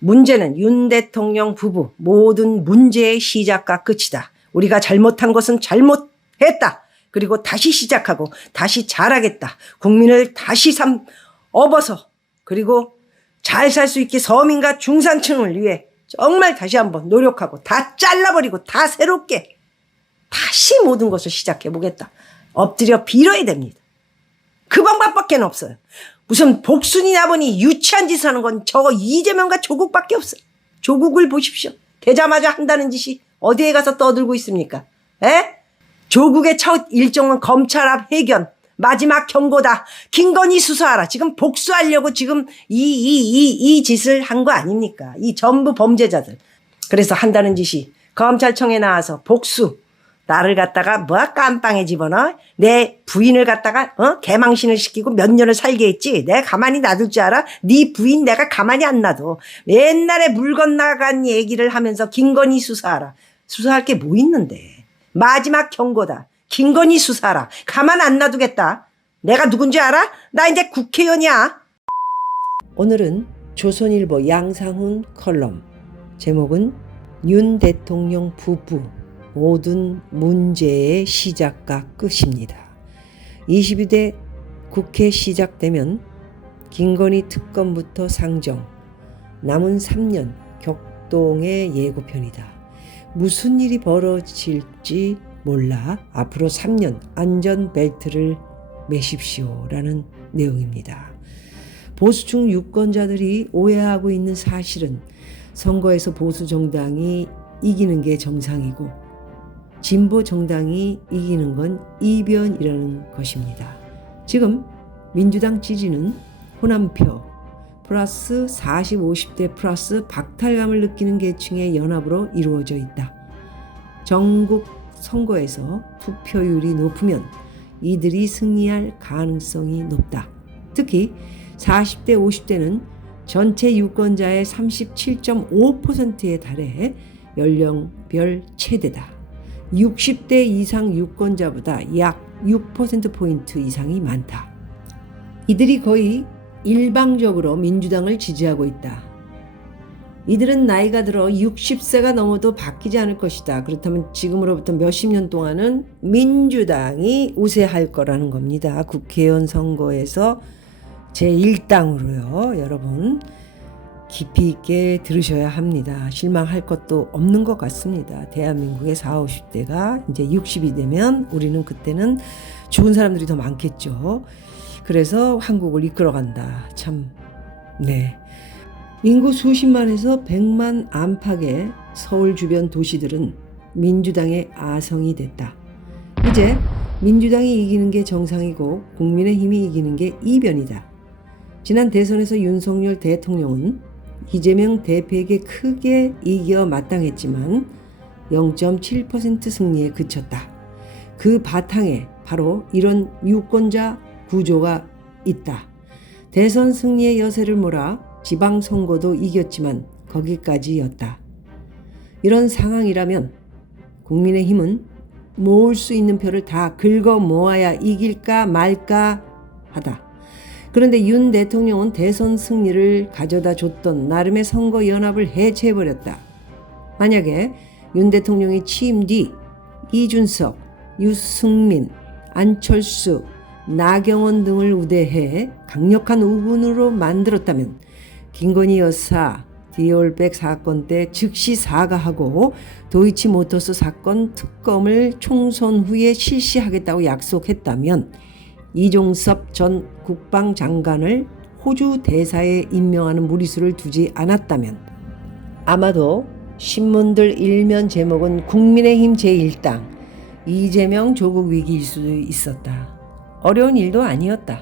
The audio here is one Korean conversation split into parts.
문제는 윤 대통령 부부 모든 문제의 시작과 끝이다. 우리가 잘못한 것은 잘못했다. 그리고 다시 시작하고 다시 잘하겠다. 국민을 다시 업어서 그리고 잘 살 수 있게 서민과 중산층을 위해 정말 다시 한번 노력하고 다 잘라버리고 다 새롭게 다시 모든 것을 시작해보겠다. 엎드려 빌어야 됩니다. 그 방법밖에 없어요. 무슨 복순이 나보니 유치한 짓을 하는 건 저거 이재명과 조국밖에 없어요. 조국을 보십시오. 되자마자 한다는 짓이 어디에 가서 떠들고 있습니까? 에? 조국의 첫 일정은 검찰 앞 회견, 마지막 경고다. 김건희 수사하라. 지금 복수하려고 지금 이 짓을 한 거 아닙니까? 이 전부 범죄자들. 그래서 한다는 짓이 검찰청에 나와서 복수. 나를 갖다가 뭐 깜빵에 집어넣어? 내 부인을 갖다가 개망신을 시키고 몇 년을 살게 했지. 내가 가만히 놔둘 줄 알아? 네 부인 내가 가만히 안 놔둬. 옛날에 물 건너간 얘기를 하면서 김건희 수사하라. 수사할 게 뭐 있는데. 마지막 경고다. 김건희 수사하라. 가만 안 놔두겠다. 내가 누군지 알아? 나 이제 국회의원이야. 오늘은 조선일보 양상훈 컬럼. 제목은 윤 대통령 부부 모든 문제의 시작과 끝입니다. 22대 국회 시작되면 김건희 특검부터 상정, 남은 3년 격동의 예고편이다. 무슨 일이 벌어질지 몰라 앞으로 3년 안전벨트를 매십시오라는 내용입니다. 보수층 유권자들이 오해하고 있는 사실은 선거에서 보수 정당이 이기는 게 정상이고 진보 정당이 이기는 건 이변이라는 것입니다. 지금 민주당 지지는 호남표 플러스 40, 50대 플러스 박탈감을 느끼는 계층의 연합으로 이루어져 있다. 전국 선거에서 투표율이 높으면 이들이 승리할 가능성이 높다. 특히 40대, 50대는 전체 유권자의 37.5%에 달해 연령별 최대다. 60대 이상 유권자보다 약 6%포인트 이상이 많다. 이들이 거의 일방적으로 민주당을 지지하고 있다. 이들은 나이가 들어 60세가 넘어도 바뀌지 않을 것이다. 그렇다면 지금으로부터 몇십 년 동안은 민주당이 우세할 거라는 겁니다. 국회의원 선거에서 제1당으로요. 여러분 깊이 있게 들으셔야 합니다. 실망할 것도 없는 것 같습니다. 대한민국의 40, 50대가 이제 60이 되면 우리는 그때는 죽은 사람들이 더 많겠죠. 그래서 한국을 이끌어간다. 참, 네. 인구 수십만에서 100만 안팎의 서울 주변 도시들은 민주당의 아성이 됐다. 이제 민주당이 이기는 게 정상이고 국민의힘이 이기는 게 이변이다. 지난 대선에서 윤석열 대통령은 이재명 대표에게 크게 이겨 마땅했지만 0.7% 승리에 그쳤다. 그 바탕에 바로 이런 유권자 구조가 있다. 대선 승리의 여세를 몰아 지방선거도 이겼지만 거기까지였다. 이런 상황이라면 국민의힘은 모을 수 있는 표를 다 긁어 모아야 이길까 말까 하다. 그런데 윤 대통령은 대선 승리를 가져다 줬던 나름의 선거 연합을 해체해버렸다. 만약에 윤 대통령이 취임 뒤 이준석, 유승민, 안철수, 나경원 등을 우대해 강력한 우군으로 만들었다면 김건희 여사 디올백 사건 때 즉시 사과하고 도이치모터스 사건 특검을 총선 후에 실시하겠다고 약속했다면 이종섭 전 국방장관을 호주 대사에 임명하는 무리수를 두지 않았다면 아마도 신문들 일면 제목은 국민의힘 제1당 이재명 조국 위기일 수도 있었다. 어려운 일도 아니었다.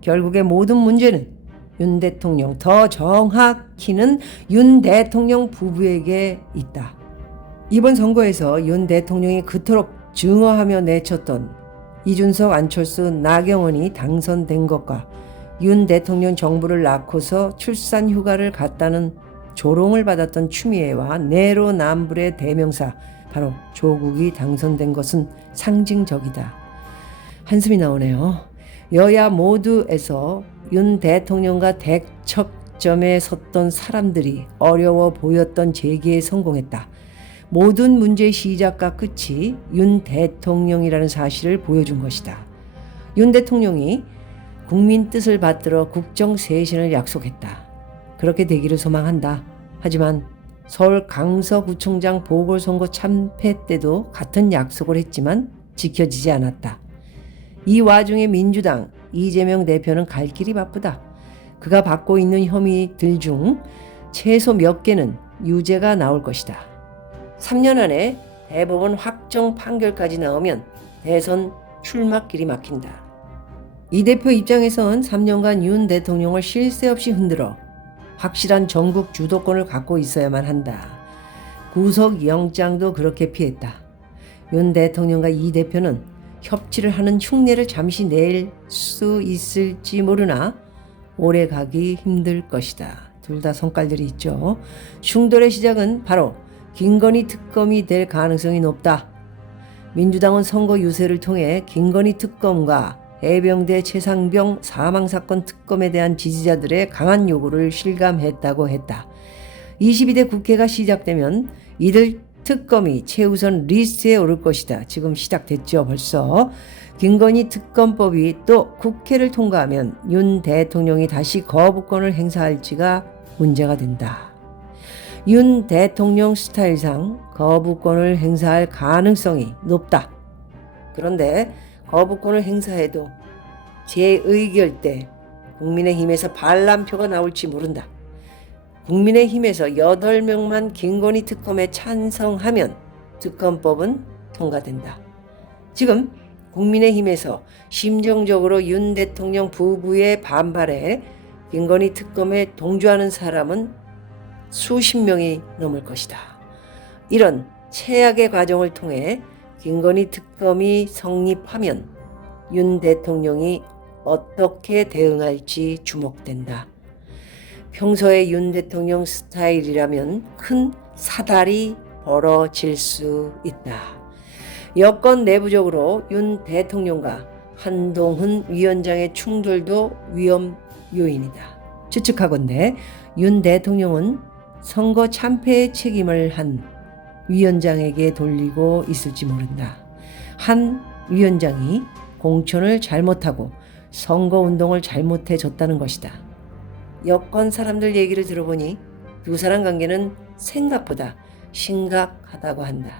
결국에 모든 문제는 윤 대통령, 더 정확히는 윤 대통령 부부에게 있다. 이번 선거에서 윤 대통령이 그토록 증오하며 내쳤던 이준석, 안철수, 나경원이 당선된 것과 윤 대통령 정부를 낳고서 출산 휴가를 갔다는 조롱을 받았던 추미애와 내로남불의 대명사 바로 조국이 당선된 것은 상징적이다. 한숨이 나오네요. 여야 모두에서 윤 대통령과 약점에 섰던 사람들이 어려워 보였던 재기에 성공했다. 모든 문제의 시작과 끝이 윤 대통령이라는 사실을 보여준 것이다. 윤 대통령이 국민 뜻을 받들어 국정쇄신을 약속했다. 그렇게 되기를 소망한다. 하지만 서울 강서구청장 보궐선거 참패 때도 같은 약속을 했지만 지켜지지 않았다. 이 와중에 민주당 이재명 대표는 갈 길이 바쁘다. 그가 받고 있는 혐의들 중 최소 몇 개는 유죄가 나올 것이다. 3년 안에 대법원 확정 판결까지 나오면 대선 출마길이 막힌다. 이 대표 입장에선 3년간 윤 대통령을 쉴 새 없이 흔들어 확실한 전국 주도권을 갖고 있어야만 한다. 구속영장도 그렇게 피했다. 윤 대통령과 이 대표는 협치를 하는 흉내를 잠시 낼 수 있을지 모르나 오래 가기 힘들 것이다. 둘 다 성깔들이 있죠. 충돌의 시작은 바로 김건희 특검이 될 가능성이 높다. 민주당은 선거 유세를 통해 김건희 특검과 해병대 최상병 사망사건 특검에 대한 지지자들의 강한 요구를 실감했다고 했다. 22대 국회가 시작되면 이들 특검이 최우선 리스트에 오를 것이다. 지금 시작됐죠, 벌써. 김건희 특검법이 또 국회를 통과하면 윤 대통령이 다시 거부권을 행사할지가 문제가 된다. 윤 대통령 스타일상 거부권을 행사할 가능성이 높다. 그런데 거부권을 행사해도 재의결 때 국민의힘에서 반란표가 나올지 모른다. 국민의힘에서 8명만 김건희 특검에 찬성하면 특검법은 통과된다. 지금 국민의힘에서 심정적으로 윤 대통령 부부의 반발에 김건희 특검에 동조하는 사람은 수십 명이 넘을 것이다. 이런 최악의 과정을 통해 김건희 특검이 성립하면 윤 대통령이 어떻게 대응할지 주목된다. 평소에 윤 대통령 스타일이라면 큰 사달이 벌어질 수 있다. 여권 내부적으로 윤 대통령과 한동훈 위원장의 충돌도 위험 요인이다. 추측하건대 윤 대통령은 선거 참패의 책임을 한 위원장에게 돌리고 있을지 모른다. 한 위원장이 공천을 잘못하고 선거운동을 잘못해줬다는 것이다. 여권 사람들 얘기를 들어보니 두 사람 관계는 생각보다 심각하다고 한다.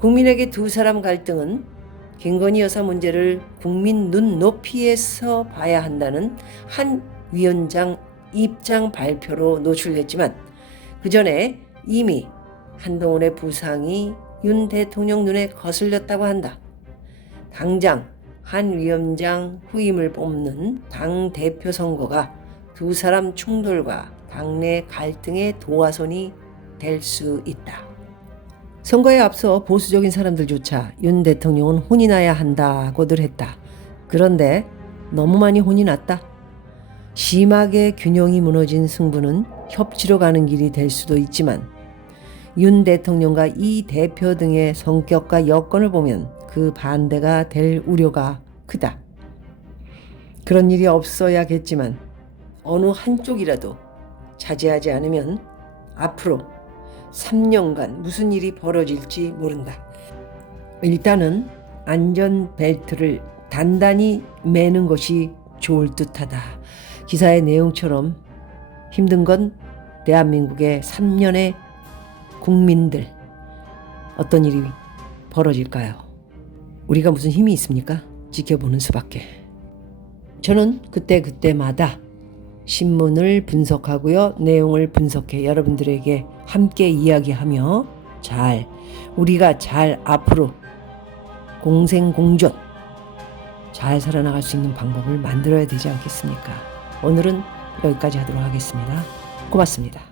국민에게 두 사람 갈등은 김건희 여사 문제를 국민 눈높이에서 봐야 한다는 한 위원장 입장 발표로 노출됐지만 그 전에 이미 한동훈의 부상이 윤 대통령 눈에 거슬렸다고 한다. 당장 한 위원장 후임을 뽑는 당대표 선거가 두 사람 충돌과 당내 갈등의 도화선이 될 수 있다. 선거에 앞서 보수적인 사람들조차 윤 대통령은 혼이 나야 한다고들 했다. 그런데 너무 많이 혼이 났다. 심하게 균형이 무너진 승부는 협치로 가는 길이 될 수도 있지만 윤 대통령과 이 대표 등의 성격과 여건을 보면 그 반대가 될 우려가 크다. 그런 일이 없어야겠지만 어느 한쪽이라도 자제하지 않으면 앞으로 3년간 무슨 일이 벌어질지 모른다. 일단은 안전벨트를 단단히 매는 것이 좋을 듯하다. 기사의 내용처럼 힘든 건 대한민국의 3년의 국민들, 어떤 일이 벌어질까요? 우리가 무슨 힘이 있습니까? 지켜보는 수밖에. 저는 그때마다 신문을 분석하고요. 내용을 분석해 여러분들에게 함께 이야기하며 우리가 잘 앞으로 공생공존 잘 살아나갈 수 있는 방법을 만들어야 되지 않겠습니까? 오늘은 여기까지 하도록 하겠습니다. 고맙습니다.